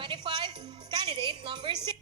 25, candidate number 6.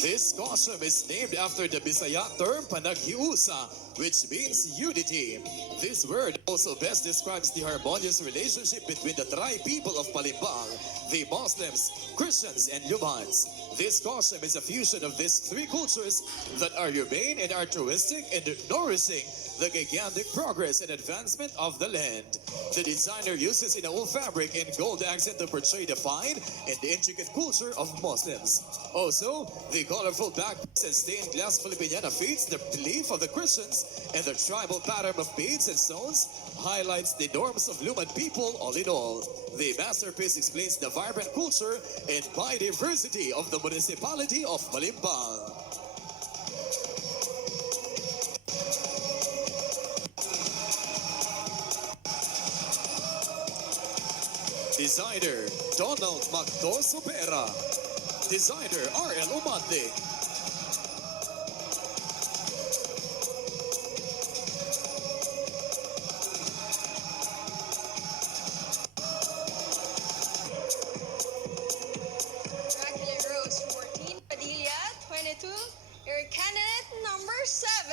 This costume is named after the Bisaya term panaghiusa, which means unity. This word also best describes the harmonious relationship between the tri-people of Palimbang, the Muslims, Christians, and Lumans. This costume is a fusion of these three cultures that are humane and altruistic and nourishing the gigantic progress and advancement of the land. The designer uses in wool fabric and gold accent to portray the fine and intricate culture of Muslims. Also, the colorful backpieces and stained glass Filipiniana fits the belief of the Christians, and the tribal pattern of beads and stones highlights the norms of Luman people all in all. The masterpiece explains the vibrant culture and biodiversity of the municipality of Malimbang. Designer Donald Magdo Supera. Designer R.L. Umande. Dracula Rose 14, Padilla 22, your candidate number 7.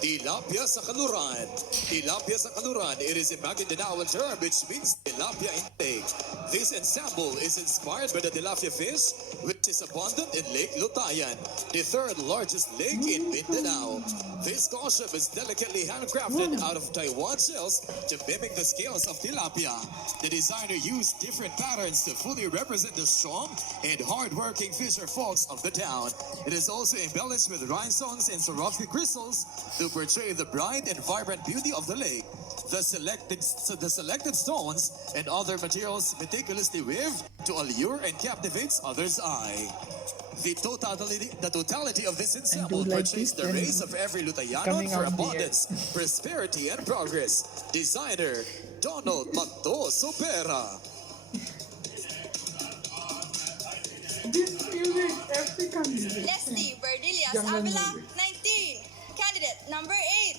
Tilapia sa kaluran. Tilapia sa kaluran, it is a Maguindanao term which means tilapia intake. This ensemble is inspired by the tilapia fish, which is abundant in Lake Lutayan, the third largest lake in Mindanao. This costume is delicately handcrafted out of Taiwan shells to mimic the scales of tilapia. The designer used different patterns to fully represent the strong and hard-working fisher folks of the town. It is also embellished with rhinestones and Swarovski crystals to portray the bright and vibrant beauty of the lake. The selected stones and other materials meticulously weaved to allure and captivates others' eye. The totality of this ensemble portrays the race of every Lutayanon for abundance, prosperity, and progress. Designer Donald Magdo Supera. This music, every candidate. Leslie Berdilias Avila 19, candidate number 8.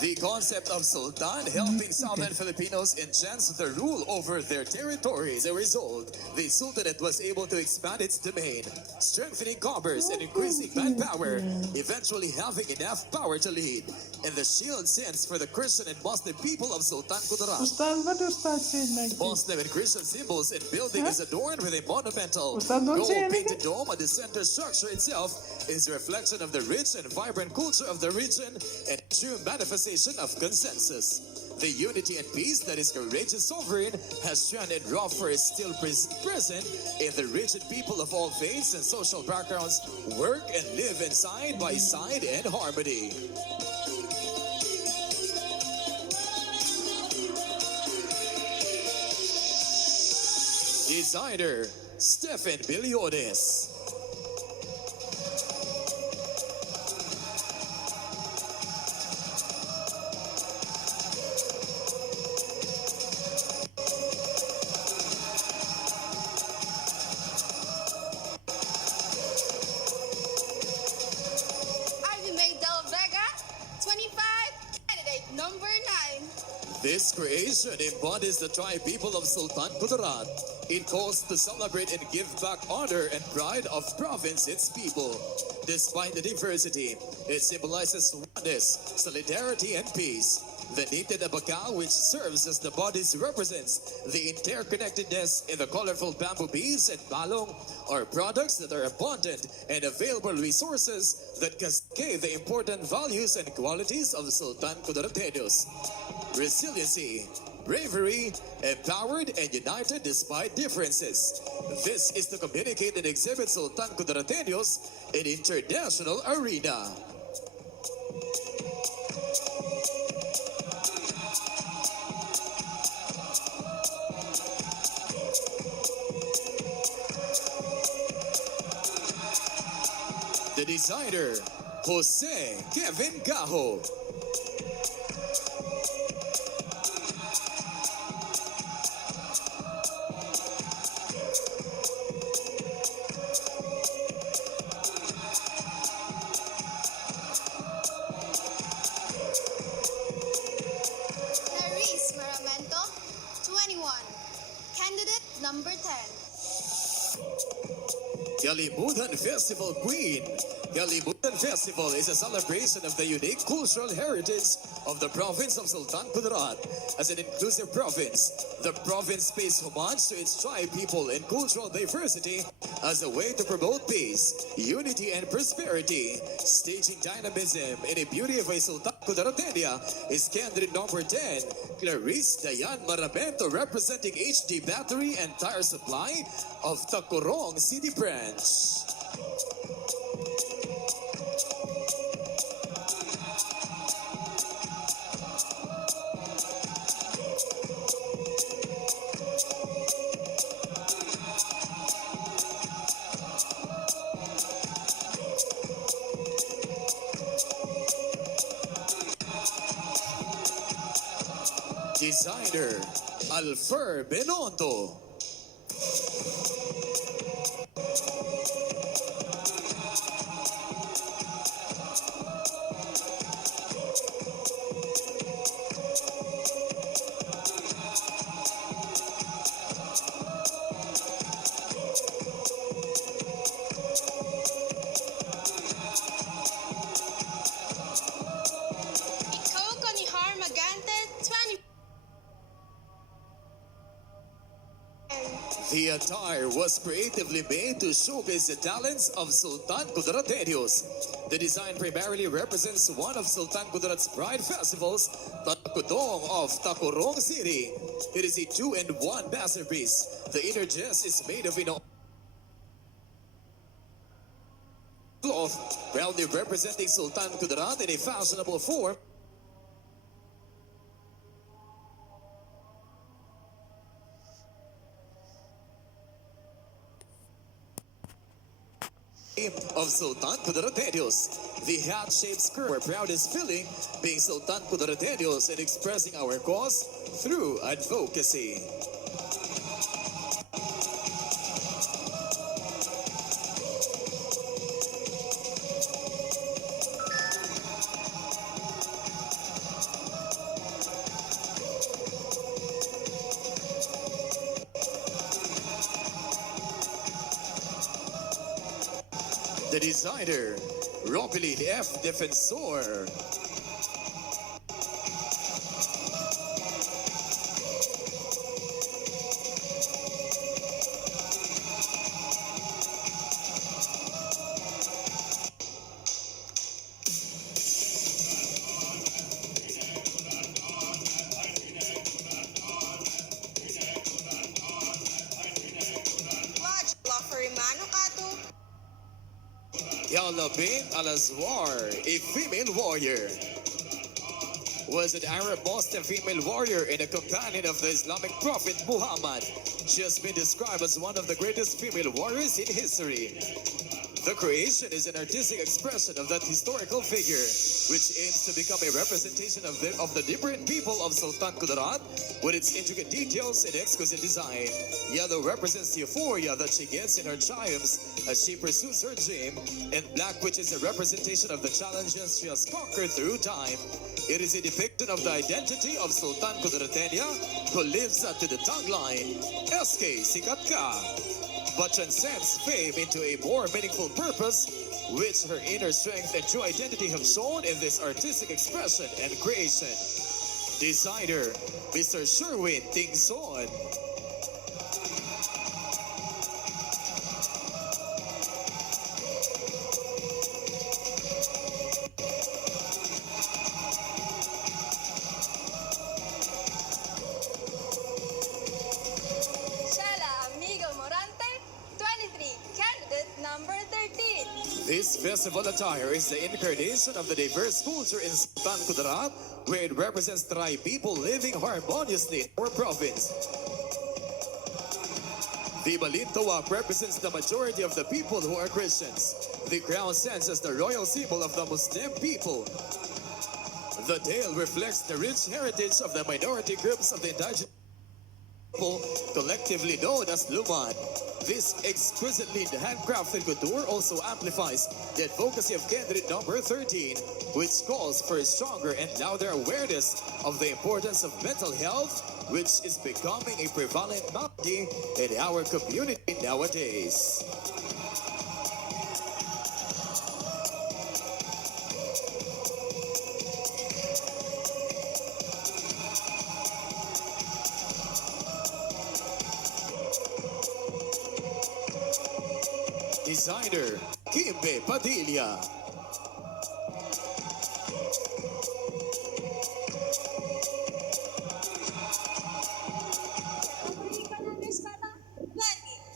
The concept of Sultan helping Southern Filipinos enhance their rule over their territories. As a result, the Sultanate was able to expand its domain, strengthening commerce and increasing manpower, eventually having enough power to lead. And the shield stands for the Christian and Muslim people of Sultan Kudarat. Muslim and Christian symbols and building is adorned with a monumental gold-painted dome, and the center structure itself is a reflection of the rich and vibrant culture of the region and true manifestation of consensus. The unity and peace that is courageous sovereign has strength and rougher is still present in the rigid people of all faiths and social backgrounds work and live in side by side in harmony. Designer Stephen Biliones. Number 9. This creation embodies the tribe people of Sultan Kudarat. It calls to celebrate and give back honor and pride of province its people. Despite the diversity, it symbolizes oneness, solidarity, and peace. The knitted abacao, which serves as the bodice, represents the interconnectedness in the colorful bamboo beads and balong, are products that are abundant and available resources that cascade the important values and qualities of the Sultan Kudarateños. Resiliency, bravery, empowered and united despite differences. This is to communicate and exhibit Sultan Kudarateños in international arena. The designer, Jose Kevin Gajo. Candidate number Kalimudan Festival Queen. Kalimudan Festival is a celebration of the unique cultural heritage of the province of Sultan Kudarat. As an inclusive province, the province pays homage to its tribe people and cultural diversity as a way to promote peace, unity, and prosperity. Staging dynamism in the beauty of a Sultan Kudarateria is candidate number 10, Clarice Dayan Maramento, representing HD Battery and Tire Supply of Tacorong City Branch. Designer Alfer Benondo. The attire was creatively made to showcase the talents of Sultan Kudaraterios. The design primarily represents one of Sultan Kudarat's pride festivals, Takudong of Tacorong City. It is a 2-in-1 masterpiece. The inner dress is made of cloth, proudly representing Sultan Kudarat in a fashionable form. Of Sultan Kudaraterios. The hat-shaped skirt, our proudest feeling, being Sultan Kudaraterios and expressing our cause through advocacy. The designer, Ropeline F. Defensor. Yalabin Al-Azwar, a female warrior, was an Arab Muslim female warrior and a companion of the Islamic prophet Muhammad. She has been described as one of the greatest female warriors in history. The creation is an artistic expression of that historical figure, which aims to become a representation of the different people of Sultan Kudarat with its intricate details and exquisite design. Yellow represents the euphoria that she gets in her triumphs as she pursues her dream, and black, which is a representation of the challenges she has conquered through time. It is a depiction of the identity of Sultan Kudarateria, who lives up to the tagline, SK Sikat Ka, but transcends fame into a more meaningful purpose, which her inner strength and true identity have shown in this artistic expression and creation. Designer, Mr. Sherwin Tingson. This festival attire is the incarnation of the diverse culture in Sultan Kudarat, where it represents tribe people living harmoniously in our province. The Balintawak represents the majority of the people who are Christians. The crown stands as the royal symbol of the Muslim people. The tail reflects the rich heritage of the minority groups of the indigenous people, collectively known as Luman. This exquisitely handcrafted couture also amplifies the advocacy of candidate number 13, which calls for a stronger and louder awareness of the importance of mental health, which is becoming a prevalent malady in our community nowadays. designer, Kimbe Padilla.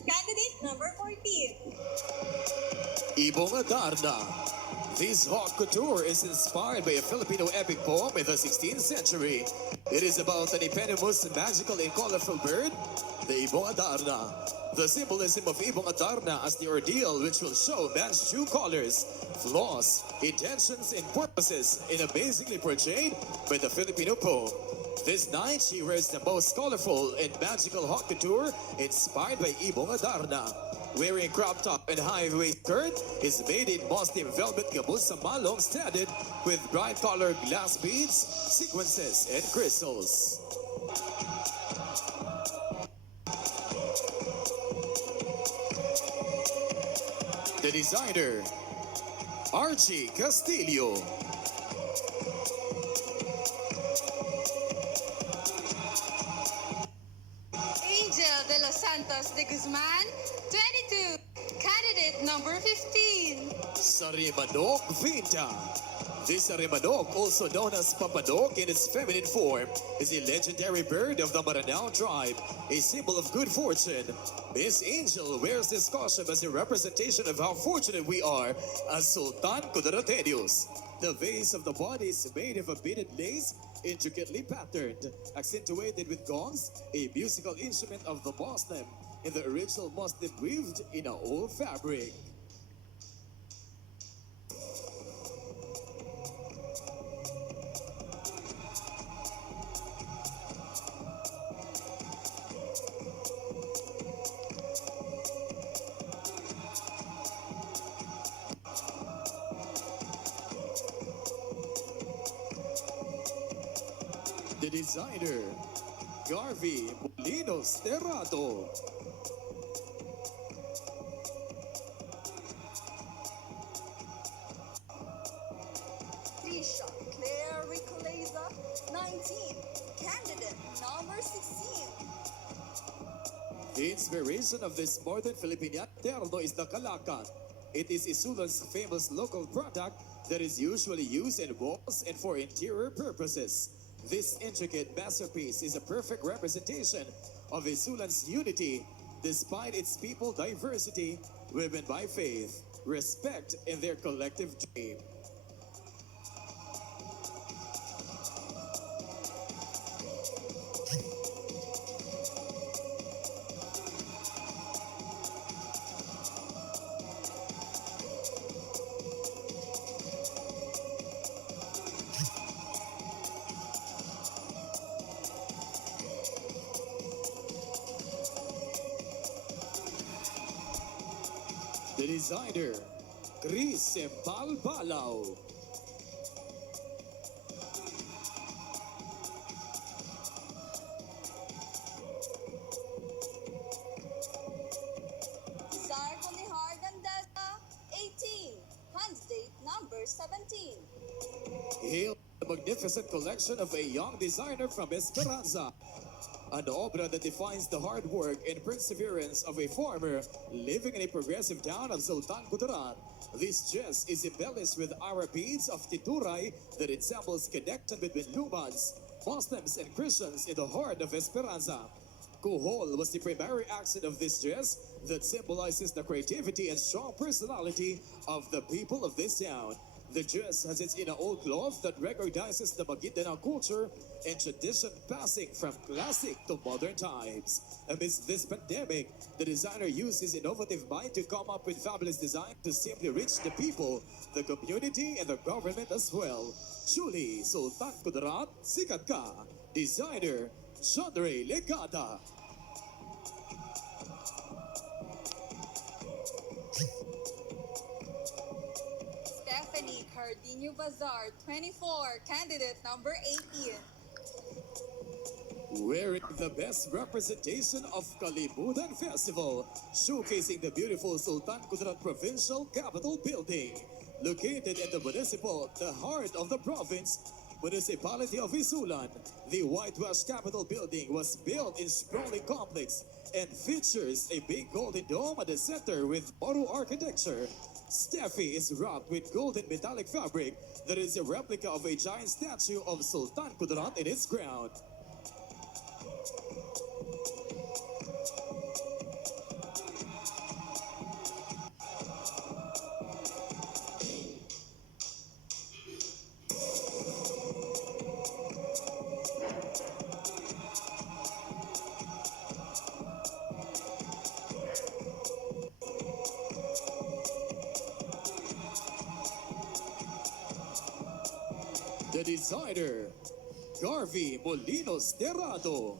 Candidate number 14. Ibong Adarna. This haute couture is inspired by a Filipino epic poem in the 16th century. It is about an eponymous, magical and colorful bird, the Ibong Adarna. The symbolism of Ibong Adarna as the ordeal which will show man's true colors, flaws, intentions and purposes is amazingly portrayed by the Filipino poem. This night, she wears the most colorful and magical haute couture inspired by Ibong Adarna. Wearing crop top and high-waist skirt is made in Muslim velvet gamusa malong studded with bright-colored glass beads, sequences, and crystals. The designer, Archie Castillo. Angel de los Santos de Guzman, 22. Candidate number 15. Sarimanok Vinta. This Sarimanok, also known as Papanok in its feminine form, is a legendary bird of the Maranao tribe, a symbol of good fortune. Miss Angel wears this costume as a representation of how fortunate we are as Sultan Kudarat. The base of the body is made of a beaded lace, intricately patterned, accentuated with gongs, a musical instrument of the Muslim, in the original Muslim weaved in an old fabric. The designer, Garvey Molinos Terrato. Trisha Claire Ricoleza, 19. Candidate number 16. The inspiration of this modern Filipino terno is the kalakat. It is Isulan's famous local product that is usually used in walls and for interior purposes. This intricate masterpiece is a perfect representation of Isulan's unity, despite its people diversity, women by faith, respect, and their collective dream. The designer, Chris Balbalao. Desire ko ni Hardan Delta, 18. Candidate number 17. Hail the magnificent collection of a young designer from Esperanza. An obra that defines the hard work and perseverance of a farmer living in a progressive town of Sultan Kudarat. This dress is embellished with Arab beads of tituray that ensembles connection between Lumans, Muslims, and Christians in the heart of Esperanza. Kuhol was the primary accent of this dress that symbolizes the creativity and strong personality of the people of this town. The dress has its inner old cloth that recognizes the Maguindanao culture and tradition passing from classic to modern times. Amidst this pandemic, the designer used his innovative mind to come up with fabulous design to simply reach the people, the community, and the government as well. Truly, Sultan Kudarat, sikat ka. Designer, Genre Legada. Stephanie Cardino Bazar, 24. Candidate number 18. Wearing the best representation of Kalimudan Festival, showcasing the beautiful Sultan Kudarat Provincial Capitol Building. Located in the the heart of the province, municipality of Isulan, the whitewashed Capitol Building was built in sprawling complex and features a big golden dome at the center with Oro architecture. Steffi is wrapped with golden metallic fabric that is a replica of a giant statue of Sultan Kudarat in its crown. The designer, Garvey Molinos Terrado.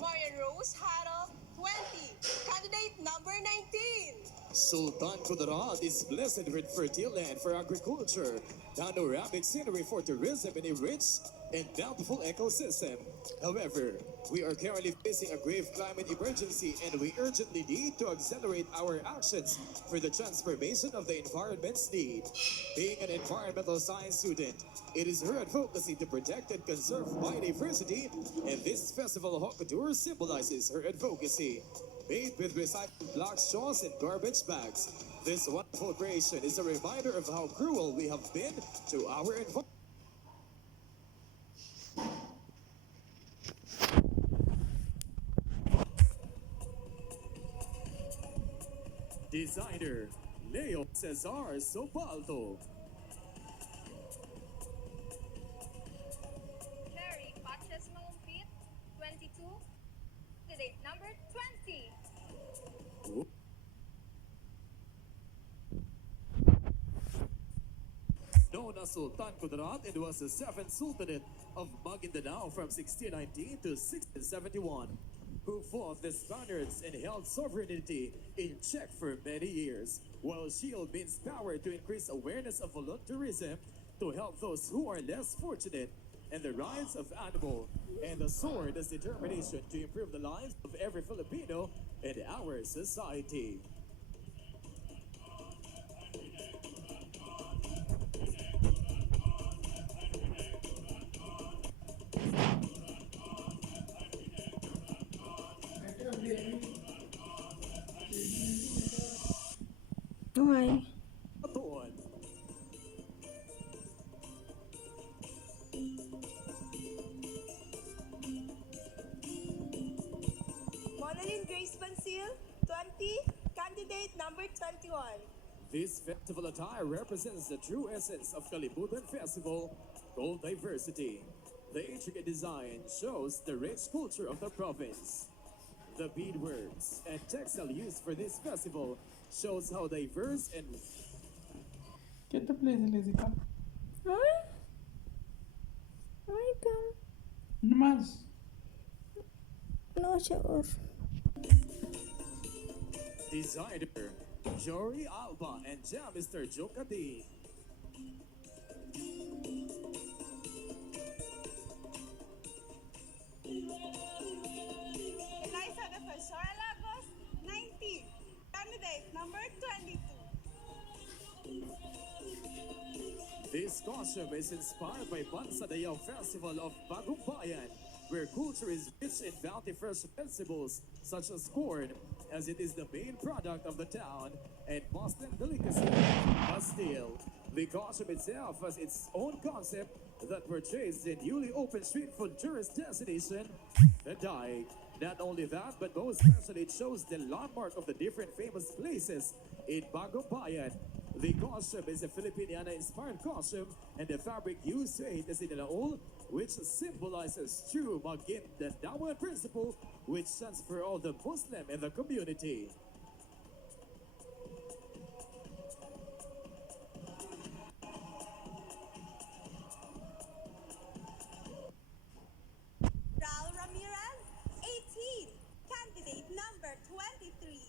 Marian Rose Haddle, 20. Candidate number 19. Sultan Kudarat is blessed with fertile land for agriculture, panoramic scenery for tourism, and a rich and bountiful ecosystem. However, we are currently facing a grave climate emergency and we urgently need to accelerate our actions for the transformation of the environment's need. Being an environmental science student, it is her advocacy to protect and conserve biodiversity, and this festival Haute Couture symbolizes her advocacy. Made with recycled black straws and garbage bags, this wonderful creation is a reminder of how cruel we have been to our environment. Designer, Leo Cesar Sobaldo. Mary Patches Malumpit, 22. Candidate number 20. Known as Sultan Kudarat, it was the seventh sultanate of Maguindanao from 1619 to 1671, who fought the Spaniards and held sovereignty in check for many years, while shield means power to increase awareness of volunteerism, to help those who are less fortunate, and the rights of animal, and the sword as determination to improve the lives of every Filipino in our society. Why? Atuan. Monalyn Grace Bansil, 20. Candidate number 21. This festival attire represents the true essence of Kalimudan Festival, called diversity. The intricate design shows the rich culture of the province. The beadworks and textile used for this festival shows how diverse and Get the place, Elizabeth. Huh? Why come? Mas. No, sure. designer Jory Alba and Mr. Jokati. Eliza Defensor Lagos, 19. Candidate number 22. This costume is inspired by Bansadayao Festival of Bagong Bayan, where culture is rich in bountiful vegetables such as corn, as it is the main product of the town, and Boston delicacy, Bastille. The costume itself has its own concept that portrays the newly opened street food tourist destination, the Dike. Not only that, but most especially it shows the landmark of the different famous places in Bagong Bayan. The costume is a Filipiniana-inspired costume, and the fabric used to it is in Laol, which symbolizes true Maguindanaoan principle, which stands for all the Muslim in the community. Raul Ramirez, 18. Candidate number 23.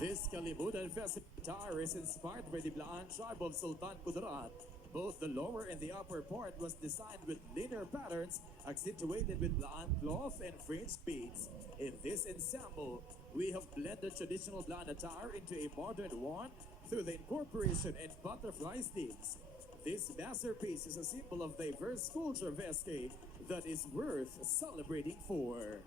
This Kalimudan festival attire is inspired by the Blaan tribe of Sultan Kudarat. Both the lower and the upper part was designed with linear patterns accentuated with Blaan cloth and fringe beads. In this ensemble, we have blended traditional Blaan attire into a modern one through the incorporation and butterfly sticks. This masterpiece is a symbol of diverse culture vestige that is worth celebrating for.